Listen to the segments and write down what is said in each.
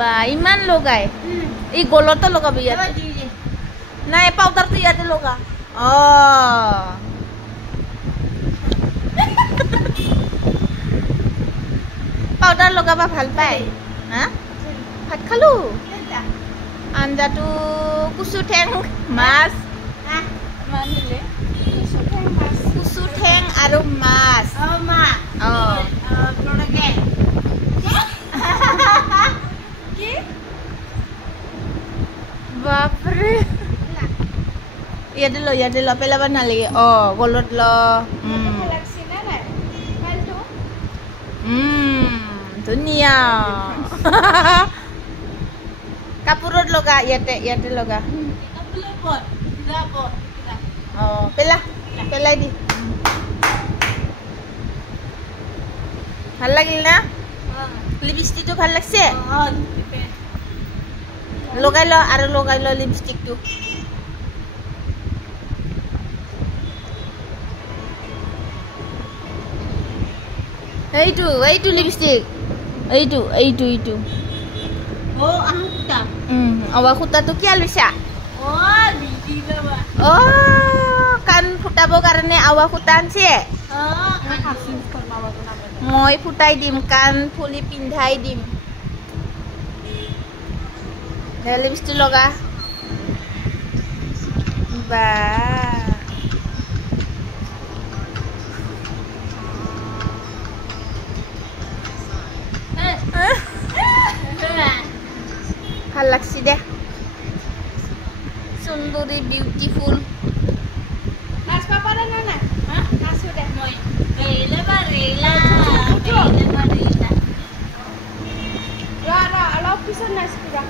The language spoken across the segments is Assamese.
বা ইমান লগাই এই গলতে লগাবি ইয়াত নাই পাউডাৰটো ইয়াতে লগা পাউডাৰ লগাবা ভাল পায় হা ভাত খালো আঞ্জাটো কুচু ঠেং মাছ কুচু ঠেং আৰু মাছ বাপৰে ইয়াতে ল পেলাব নালাগে গলত ল ধুনীয়া কাপোৰত লগা ইয়াতে লগা পেলাই দি ভাল লাগিল না লিপষ্টিকটো ভাল লাগছে লগাই ল আৰু লগাই ল লিপষ্টিকটো এইটো লিপষ্টিক এইটো আৱা খুটাটো কিয় লৈছা কাণ ফুটাবৰ কাৰণে আৱা খুটা আনছে মই ফুটাই দিম কাণ ফুলি পিন্ধাই দিম লিপষ্টিক লগা বা ভাল লাগছি দে সুন্দৰী বিউটিফুল নাচবা পাৰা না না নাচো দে মই ৰেলা অলপ পিছত নাচবা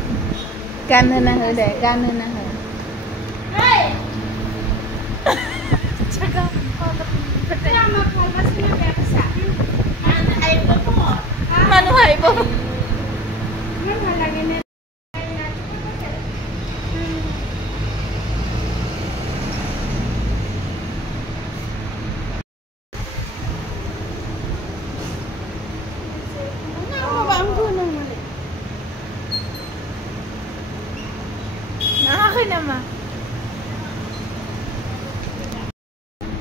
গান না হয় দে গান না হয় মানুহ আহিব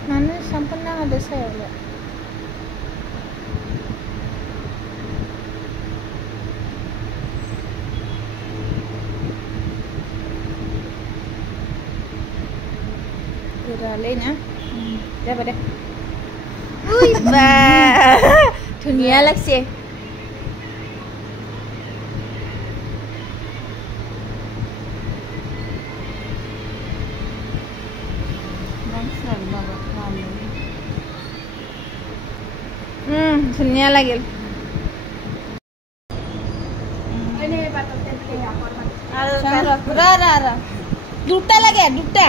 mana sampurna ada saya lihat lain ya dapat deh dunia lagi ধুনীয়া লাগিল দুটা লাগে দুটা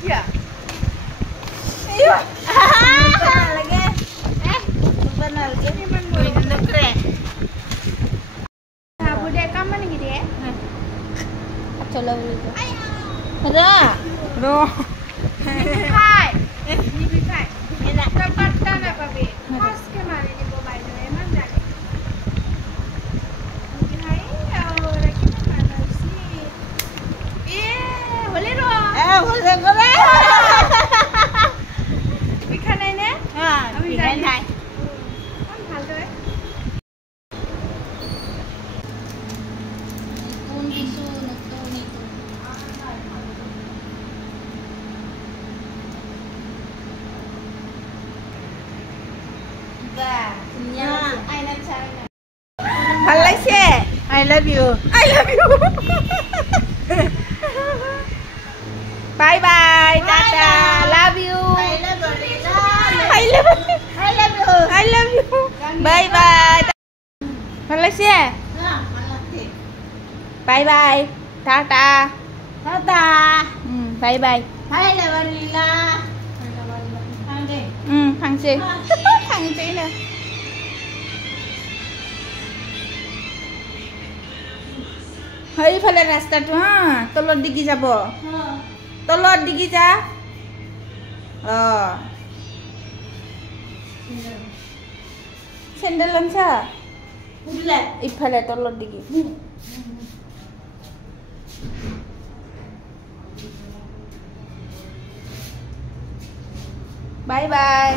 Iya. Iya. Lagi. Benar lagi. Ini man keren. Nah, bude kamu nih dia. Coba dulu. Ada. Bro. Hai. Ini kai. Enak. Dapatkan apa be? Mas kemarin di mobile nya emang jadi. Hai, lagi mana sih? Boleh dong. Boleh boleh. Bikin ini? Bikin ini. Kan hal tu. Kundi su nukto nito. Bah, punya. I love China. Halai se. I love you. I love you. Bye bye, Tata. Love you. I love you. I love you. Bye bye. Malaysia. Bye bye. Tata. Tata. Bye bye. Hai Lavarila. খাংচে খাংচেই না সেইফালে ৰাস্তাটো হা তলত ডিগি যাব তলত ডিগি যা চেণ্ডেল আনছা ইফালে তলত ডিগি বাই বাই